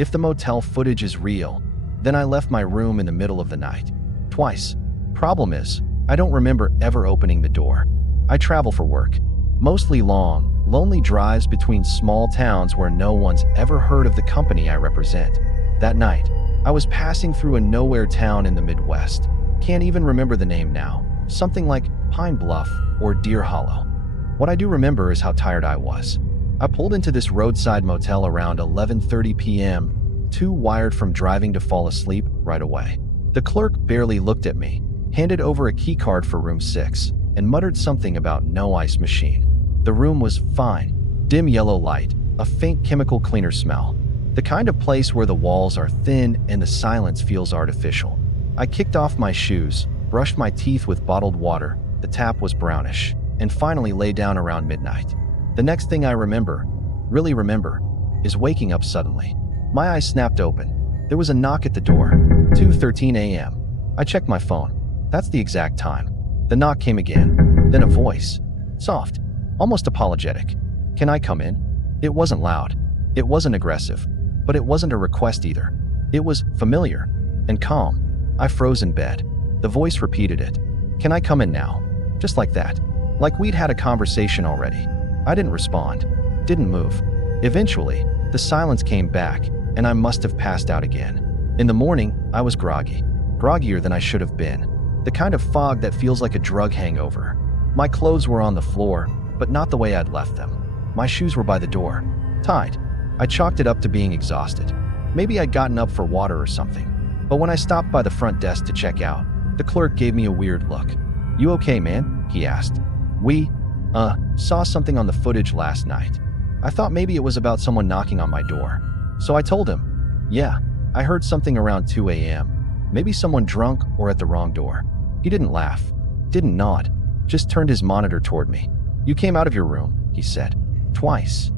If the motel footage is real, then I left my room in the middle of the night. Twice. Problem is, I don't remember ever opening the door. I travel for work. Mostly long, lonely drives between small towns where no one's ever heard of the company I represent. That night, I was passing through a nowhere town in the Midwest. Can't even remember the name now. Something like Pine Bluff or Deer Hollow. What I do remember is how tired I was. I pulled into this roadside motel around 11:30 p.m., too wired from driving to fall asleep right away. The clerk barely looked at me, handed over a key card for room 6, and muttered something about no ice machine. The room was fine. Dim yellow light, a faint chemical cleaner smell. The kind of place where the walls are thin and the silence feels artificial. I kicked off my shoes, brushed my teeth with bottled water, the tap was brownish, and finally lay down around midnight. The next thing I really remember, is waking up suddenly. My eyes snapped open. There was a knock at the door. 2:13 a.m. I checked my phone. That's the exact time. The knock came again. Then a voice. Soft. Almost apologetic. Can I come in? It wasn't loud. It wasn't aggressive. But it wasn't a request either. It was familiar and calm. I froze in bed. The voice repeated it. Can I come in now? Just like that. Like we'd had a conversation already. I didn't respond. Didn't move. Eventually, the silence came back, and I must have passed out again. In the morning, I was groggy. Groggier than I should have been. The kind of fog that feels like a drug hangover. My clothes were on the floor, but not the way I'd left them. My shoes were by the door, tied. I chalked it up to being exhausted. Maybe I'd gotten up for water or something. But when I stopped by the front desk to check out, the clerk gave me a weird look. You okay, man? He asked. We saw something on the footage last night. I thought maybe it was about someone knocking on my door. So I told him, yeah, I heard something around 2 a.m. Maybe someone drunk or at the wrong door. He didn't laugh, didn't nod, just turned his monitor toward me. You came out of your room, he said. Twice.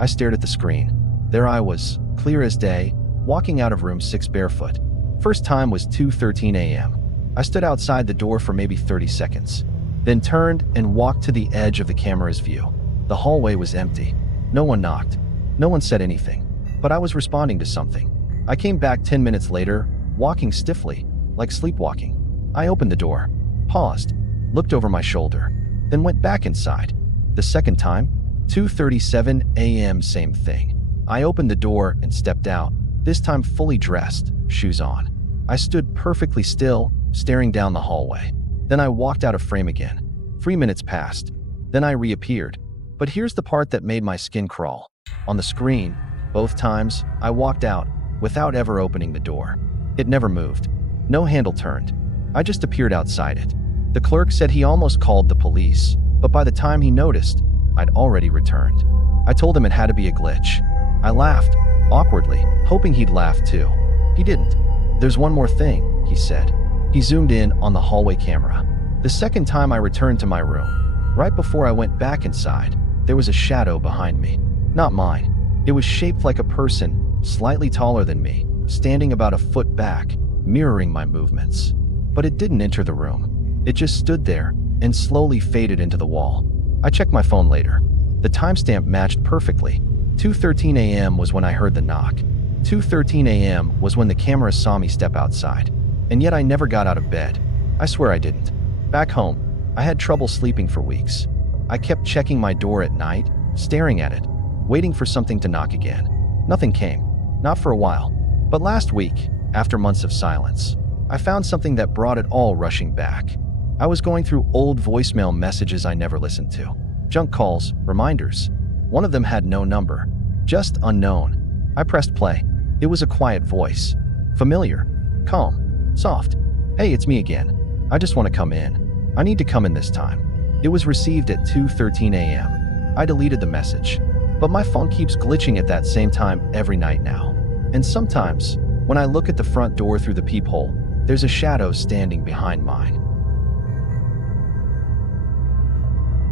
I stared at the screen. There I was, clear as day, walking out of room 6 barefoot. First time was 2:13 a.m. I stood outside the door for maybe 30 seconds, then turned and walked to the edge of the camera's view. The hallway was empty. No one knocked. No one said anything. But I was responding to something. I came back 10 minutes later, walking stiffly, like sleepwalking. I opened the door, paused, looked over my shoulder, then went back inside. The second time, 2:37 a.m., same thing. I opened the door and stepped out, this time fully dressed, shoes on. I stood perfectly still, staring down the hallway. Then I walked out of frame again. 3 minutes passed. Then I reappeared. But here's the part that made my skin crawl. On the screen, both times, I walked out without ever opening the door. It never moved. No handle turned. I just appeared outside it. The clerk said he almost called the police, but by the time he noticed, I'd already returned. I told him it had to be a glitch. I laughed, awkwardly, hoping he'd laugh too. He didn't. There's one more thing, he said. He zoomed in on the hallway camera. The second time I returned to my room, right before I went back inside, there was a shadow behind me. Not mine. It was shaped like a person, slightly taller than me, standing about a foot back, mirroring my movements. But it didn't enter the room. It just stood there and slowly faded into the wall. I checked my phone later. The timestamp matched perfectly. 2:13 a.m. was when I heard the knock. 2:13 a.m. was when the camera saw me step outside. And yet I never got out of bed. I swear I didn't. Back home, I had trouble sleeping for weeks. I kept checking my door at night, staring at it, waiting for something to knock again. Nothing came. Not for a while. But last week, after months of silence, I found something that brought it all rushing back. I was going through old voicemail messages I never listened to. Junk calls, reminders. One of them had no number. Just unknown. I pressed play. It was a quiet voice. Familiar. Calm. Soft. Hey, it's me again. I just want to come in. I need to come in this time. It was received at 2:13 a.m. I deleted the message. But my phone keeps glitching at that same time every night now. And sometimes, when I look at the front door through the peephole, there's a shadow standing behind mine.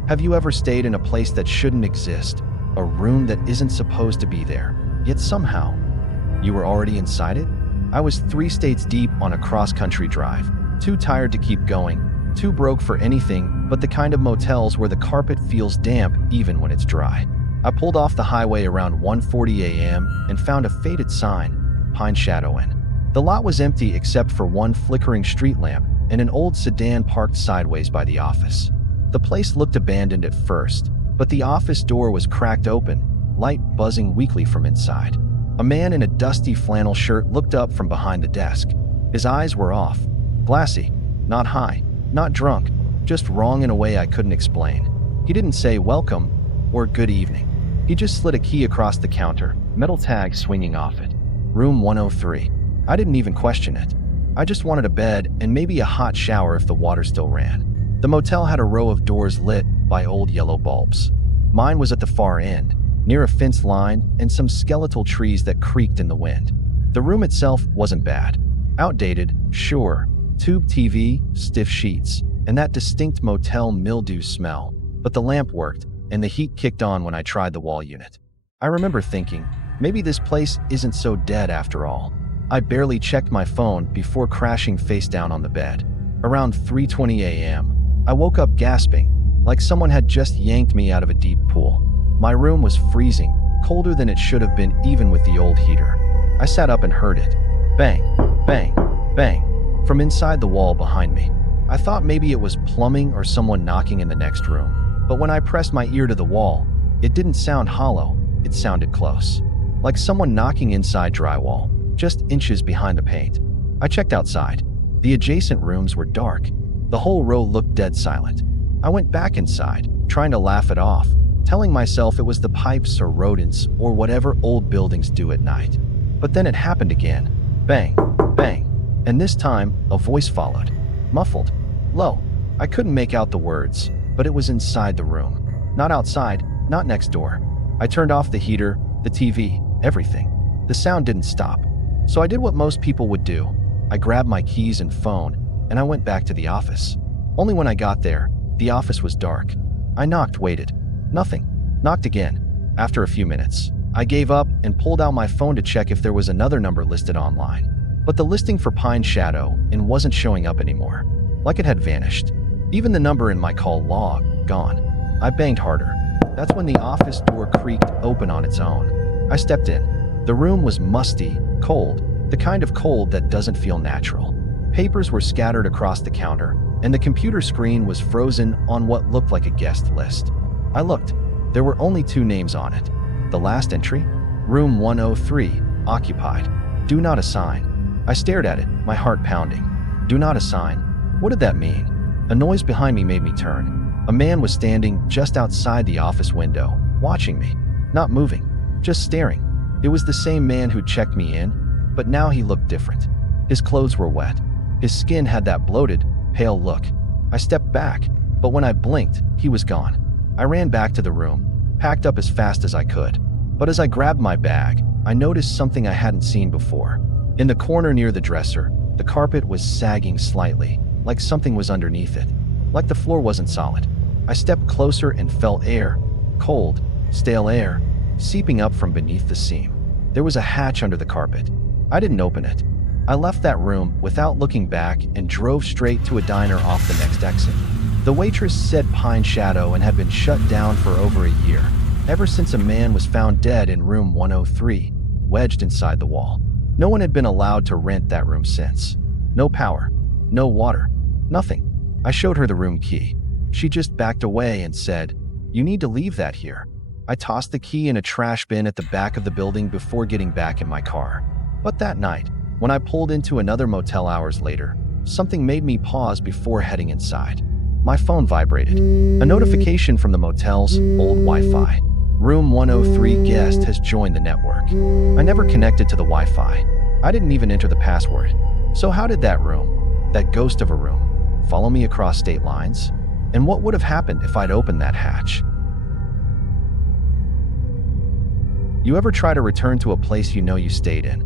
Have you ever stayed in a place that shouldn't exist? A room that isn't supposed to be there, yet somehow, you were already inside it? I was 3 states deep on a cross-country drive, too tired to keep going, too broke for anything but the kind of motels where the carpet feels damp even when it's dry. I pulled off the highway around 1:40 a.m. and found a faded sign, Pine Shadow Inn. The lot was empty except for one flickering street lamp and an old sedan parked sideways by the office. The place looked abandoned at first, but the office door was cracked open, light buzzing weakly from inside. A man in a dusty flannel shirt looked up from behind the desk. His eyes were off, glassy, not high, not drunk, just wrong in a way I couldn't explain. He didn't say welcome or good evening. He just slid a key across the counter, metal tag swinging off it. Room 103. I didn't even question it. I just wanted a bed and maybe a hot shower if the water still ran. The motel had a row of doors lit by old yellow bulbs. Mine was at the far end, near a fence line and some skeletal trees that creaked in the wind. The room itself wasn't bad. Outdated, sure, tube TV, stiff sheets, and that distinct motel mildew smell. But the lamp worked, and the heat kicked on when I tried the wall unit. I remember thinking, maybe this place isn't so dead after all. I barely checked my phone before crashing face down on the bed. Around 3:20 a.m., I woke up gasping, like someone had just yanked me out of a deep pool. My room was freezing, colder than it should have been even with the old heater. I sat up and heard it. Bang, bang, bang, from inside the wall behind me. I thought maybe it was plumbing or someone knocking in the next room. But when I pressed my ear to the wall, it didn't sound hollow, it sounded close. Like someone knocking inside drywall, just inches behind the paint. I checked outside. The adjacent rooms were dark. The whole row looked dead silent. I went back inside, trying to laugh it off, telling myself it was the pipes or rodents or whatever old buildings do at night. But then it happened again. Bang, bang, and this time, a voice followed. Muffled, low. I couldn't make out the words, but it was inside the room. Not outside, not next door. I turned off the heater, the TV, everything. The sound didn't stop. So I did what most people would do. I grabbed my keys and phone, and I went back to the office. Only when I got there, the office was dark. I knocked, waited. Nothing. Knocked again. After a few minutes, I gave up and pulled out my phone to check if there was another number listed online. But the listing for Pine Shadow Inn wasn't showing up anymore. Like it had vanished. Even the number in my call log, gone. I banged harder. That's when the office door creaked open on its own. I stepped in. The room was musty, cold, the kind of cold that doesn't feel natural. Papers were scattered across the counter, and the computer screen was frozen on what looked like a guest list. I looked. There were only 2 names on it. The last entry? Room 103, occupied. Do not assign. I stared at it, my heart pounding. Do not assign. What did that mean? A noise behind me made me turn. A man was standing just outside the office window, watching me. Not moving, just staring. It was the same man who checked me in, but now he looked different. His clothes were wet. His skin had that bloated, pale look. I stepped back, but when I blinked, he was gone. I ran back to the room, packed up as fast as I could. But as I grabbed my bag, I noticed something I hadn't seen before. In the corner near the dresser, the carpet was sagging slightly, like something was underneath it. Like the floor wasn't solid. I stepped closer and felt air, cold, stale air, seeping up from beneath the seam. There was a hatch under the carpet. I didn't open it. I left that room without looking back and drove straight to a diner off the next exit. The waitress said Pine Shadow and had been shut down for over a year, ever since a man was found dead in room 103, wedged inside the wall. No one had been allowed to rent that room since. No power, no water, nothing. I showed her the room key. She just backed away and said, "You need to leave that here." I tossed the key in a trash bin at the back of the building before getting back in my car. But that night, when I pulled into another motel hours later, something made me pause before heading inside. My phone vibrated. A notification from the motel's old Wi-Fi. Room 103 guest has joined the network. I never connected to the Wi-Fi. I didn't even enter the password. So how did that room, that ghost of a room, follow me across state lines? And what would have happened if I'd opened that hatch? You ever try to return to a place you know you stayed in,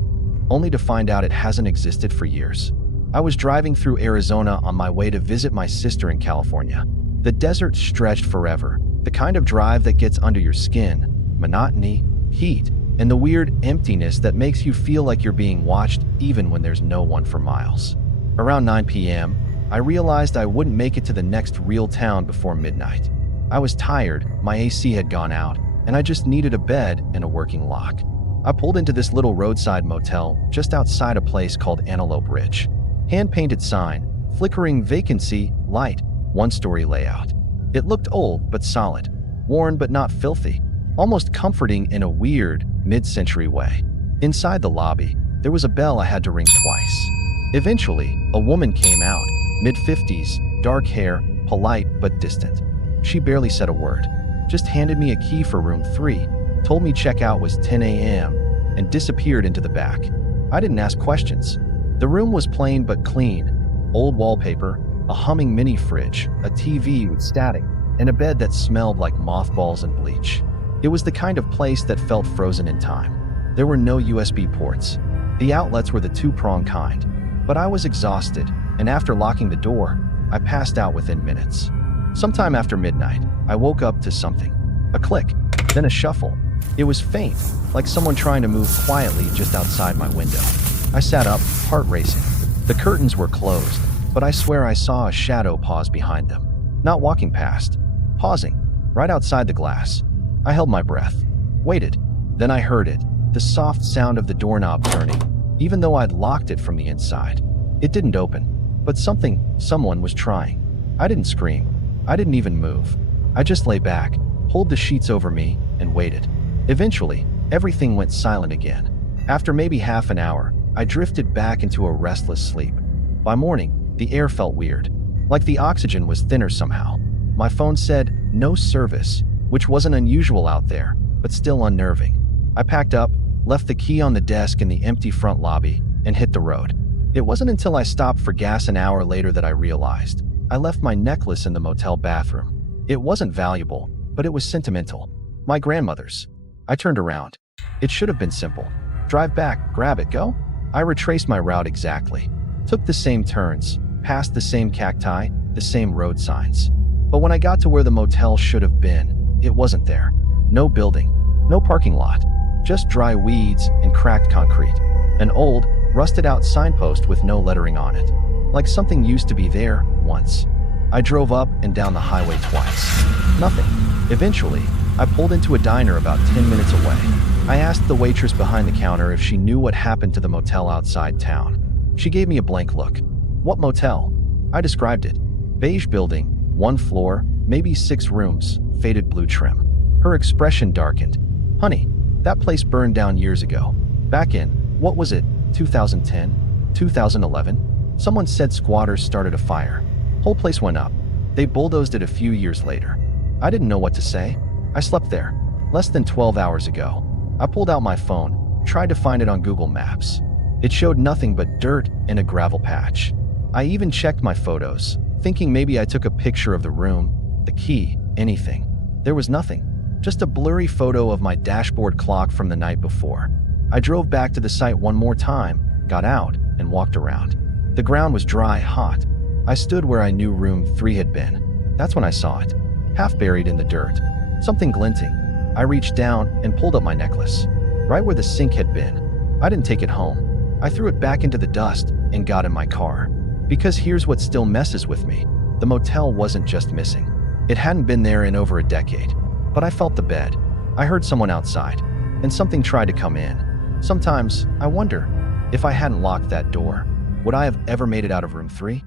only to find out it hasn't existed for years? I was driving through Arizona on my way to visit my sister in California. The desert stretched forever, the kind of drive that gets under your skin, monotony, heat, and the weird emptiness that makes you feel like you're being watched even when there's no one for miles. Around 9 p.m., I realized I wouldn't make it to the next real town before midnight. I was tired, my AC had gone out, and I just needed a bed and a working lock. I pulled into this little roadside motel just outside a place called Antelope Ridge. Hand-painted sign, flickering vacancy, light, one-story layout. It looked old but solid, worn but not filthy, almost comforting in a weird, mid-century way. Inside the lobby, there was a bell I had to ring twice. Eventually, a woman came out, mid-50s, dark hair, polite but distant. She barely said a word, just handed me a key for room 3, told me checkout was 10 a.m., and disappeared into the back. I didn't ask questions. The room was plain but clean. Old wallpaper, a humming mini fridge, a TV with static, and a bed that smelled like mothballs and bleach. It was the kind of place that felt frozen in time. There were no USB ports. The outlets were the two-prong kind. But I was exhausted, and after locking the door, I passed out within minutes. Sometime after midnight, I woke up to something. A click, then a shuffle. It was faint, like someone trying to move quietly just outside my window. I sat up, heart racing. The curtains were closed, but I swear I saw a shadow pause behind them. Not walking past, pausing, right outside the glass. I held my breath, waited. Then I heard it, the soft sound of the doorknob turning, even though I'd locked it from the inside. It didn't open, but someone was trying. I didn't scream. I didn't even move. I just lay back, pulled the sheets over me, and waited. Eventually, everything went silent again. After maybe half an hour, I drifted back into a restless sleep. By morning, the air felt weird, like the oxygen was thinner somehow. My phone said, "No service," which wasn't unusual out there, but still unnerving. I packed up, left the key on the desk in the empty front lobby, and hit the road. It wasn't until I stopped for gas an hour later that I realized I left my necklace in the motel bathroom. It wasn't valuable, but it was sentimental. My grandmother's. I turned around. It should have been simple. Drive back, grab it, go? I retraced my route exactly. Took the same turns, past the same cacti, the same road signs. But when I got to where the motel should have been, it wasn't there. No building, no parking lot, just dry weeds and cracked concrete. An old, rusted-out signpost with no lettering on it, like something used to be there once. I drove up and down the highway twice. Nothing. Eventually, I pulled into a diner about 10 minutes away. I asked the waitress behind the counter if she knew what happened to the motel outside town. She gave me a blank look. "What motel?" I described it. Beige building, 1 floor, maybe 6 rooms, faded blue trim. Her expression darkened. "Honey, that place burned down years ago. Back in, what was it, 2010? 2011? Someone said squatters started a fire. Whole place went up. They bulldozed it a few years later." I didn't know what to say. I slept there, less than 12 hours ago. I pulled out my phone, tried to find it on Google Maps. It showed nothing but dirt and a gravel patch. I even checked my photos, thinking maybe I took a picture of the room, the key, anything. There was nothing, just a blurry photo of my dashboard clock from the night before. I drove back to the site one more time, got out, and walked around. The ground was dry, hot. I stood where I knew room 3 had been. That's when I saw it, half buried in the dirt. Something glinting. I reached down and pulled up my necklace, right where the sink had been. I didn't take it home. I threw it back into the dust and got in my car. Because here's what still messes with me. The motel wasn't just missing. It hadn't been there in over a decade. But I felt the bed. I heard someone outside, and something tried to come in. Sometimes I wonder, if I hadn't locked that door, would I have ever made it out of room 3?